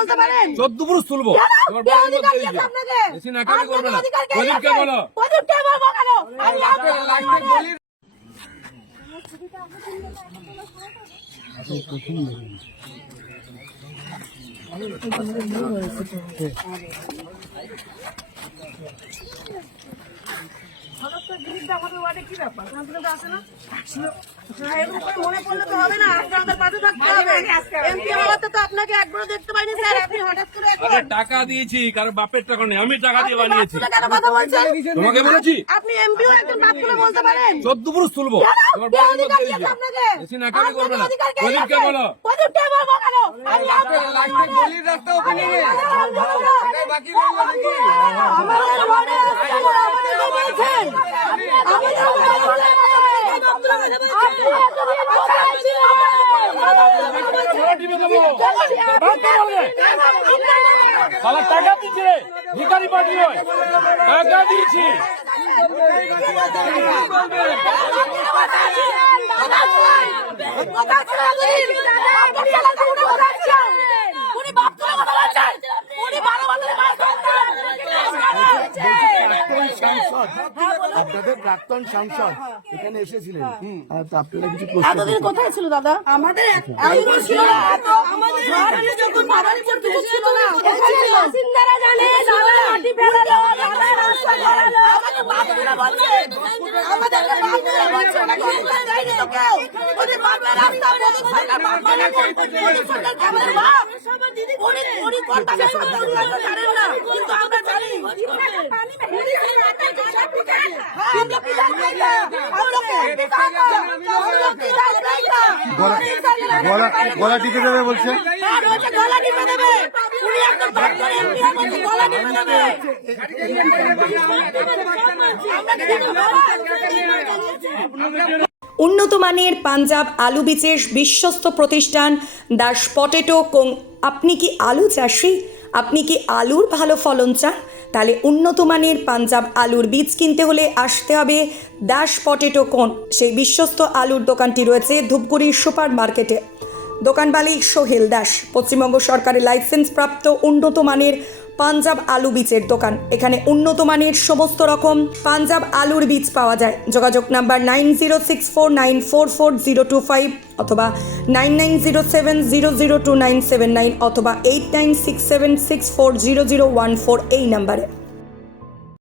বলতে পারেন? 14 পুরুষ তুলবো। তোমার বড় অধিকার কি আছে আপনাকে? বেশি নাকামি করবে না। প্রদীপকে বলো। প্রদীপকে বলবো কেন? আমি আপনাকে বলি। মনে পড়লে তো হবে না, আপনাদের পাশে থাকতে হবে। এমপি হওয়াতে তো আপনাকে একবারও দেখতে পাইনি স্যার, আপনি হঠাৎ করে আরে টাকা দিয়েছি, কারণ বাপের টাকা নেই, আমি টাকা দিয়ে বানিয়েছি। কেন কথা বলছেন? তোমাকে বলেছি আপনি এমপি হয়ে একজন বাপ তুলে বলতে পারেন? 14 পুরুষ তুলবো। তোমার কে বড় অধিকার অধিকার কি কি আছে আছে? আপনাকে? বেশি নাকামি করবে না। অধিকার কে প্রদীপকে আছে? বলো। প্রদীপকে বলবো কেন? আমি আপনাকে গলির রাস্তা ওখানে বাকি রইল নাকি? আমাদের ওয়ার্ডে রাস্তা আমাদের বলছেন। আমাদের ওয়ার্ডে বলছেন। শালা টাকা দিয়েছি রে, ভিখারি পার্টি হয়, টাকা দিয়েছি। আপনাদের প্রাক্তন সাংসদ এখানে এসেছিলেন, তো আপনারা কিছু প্রশ্ন এতদিন কোথায় ছিল দাদা? আমাদের এতদিন ছিল না, এত আমাদের এখানে যখন বাড়াইপুর কিছু ছিল না, কোথায় ছিল? বাসিন্দারা জানে, দাদা মাটি ফেলালো, দাদা রাস্তা করালো, আমাদের বাপরা বলছে, আমাদেরকে বাপরা বলছে, নাকি ওখানে যায়নি তো কেউ? ওদের বাপরা রাস্তা বদল সরকার বাপরা করতে বদল সরকার আমাদের বাপ। উনি কোন টাকা সরকার জানেন না, কিন্তু আমরা জানি। গলা টিপে দেবে বলছে। গলা টিপে দেবে, উনি একদম ডক্টর এমপি বলছে গলা টিপে দেবে। উন্নত মানের পাঞ্জাব আলু বীজের বিশ্বস্ত প্রতিষ্ঠান দাস পটেটো কোং। আপনি কি আলু চাষি? আপনি কি আলুর ভালো ফলন চান? তাহলে উন্নত মানের পাঞ্জাব আলুর বীজ কিনতে হলে আসতে হবে দাস পটেটো কোং। সেই বিশ্বস্ত আলুর দোকানটি রয়েছে ধূপগুড়ি সুপার মার্কেটে। দোকান মালিক সোহেল দাস। পশ্চিমবঙ্গ সরকারের লাইসেন্স প্রাপ্ত উন্নত মানের পাঞ্জাব আলু বীজের দোকান। এখানে উন্নত মানের সমস্ত রকম পাঞ্জাব আলুর বীজ পাওয়া যায়। যোগাযোগ নাম্বার 9064944025 অথবা 9907002979 অথবা 8967640014 এই নাম্বারে।